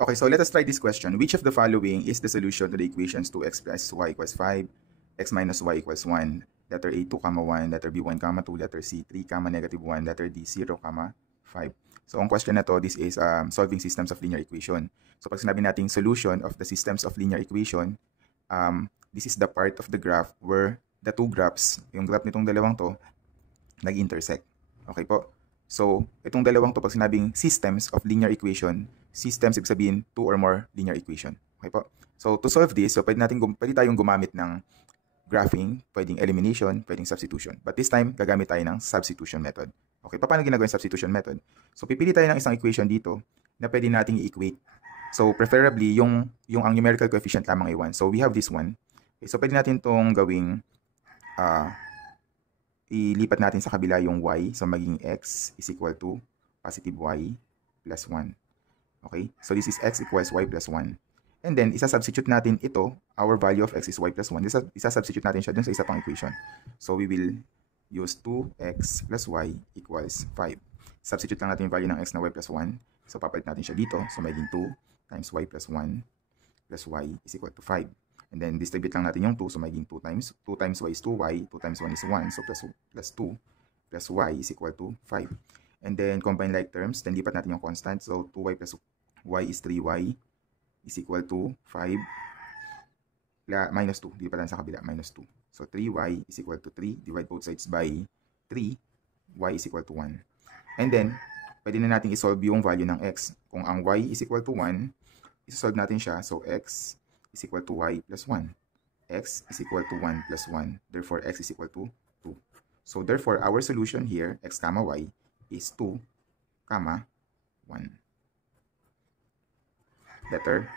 Okay, so let us try this question. Which of the following is the solution to the equations 2x plus y equals 5, x minus y equals 1, letter A 2, 1, letter B 1, 2, letter C 3, negative 1, letter D 0, 5. So ang question na to, this is solving systems of linear equation. So pag sinabi natin solution of the systems of linear equation, this is the part of the graph where the two graphs, yung graph nitong dalawang to, nag-intersect. Okay po? So, itong dalawang to, pag sinabing systems of linear equation, systems, ibig sabihin, two or more linear equation. Okay po? So, to solve this, so pwede tayong gumamit ng graphing, pwedeng elimination, pwedeng substitution. But this time, gagamit tayo ng substitution method. Okay, paano ginagawa yung substitution method? So, pipili tayo ng isang equation dito na pwede nating i-equate. So, preferably, yung ang numerical coefficient lamang ay 1. So, we have this one. Okay, so, pwede natin itong gawing ilipat natin sa kabila yung y. So, maging x is equal to positive y plus 1. Okay? So, this is x equals y plus 1. And then, isa-substitute natin ito, our value of x is y plus 1. Isa-substitute natin siya dun sa isa pang equation. So, we will use 2x plus y equals 5. Substitute lang natin yung value ng x na y plus 1. So, papalit natin siya dito. So, maging 2 times y plus 1 plus y is equal to 5. And then, distribute lang natin yung 2. So, maging 2 times y is 2y. 2 times 1 is 1. So, plus 2 plus y is equal to 5. And then, combine like terms. Then, lipat natin yung constant. So, 2y plus y is 3y is equal to 5 minus 2. Lipat natin sa kabila. Minus 2. So, 3y is equal to 3. Divide both sides by 3. Y is equal to 1. And then, pwede na natin isolve yung value ng x. Kung ang y is equal to 1, isolve natin siya. So, x is equal to y plus 1. X is equal to 1 plus 1. Therefore, x is equal to 2. So, therefore, our solution here, x comma y, is 2, 1. Letter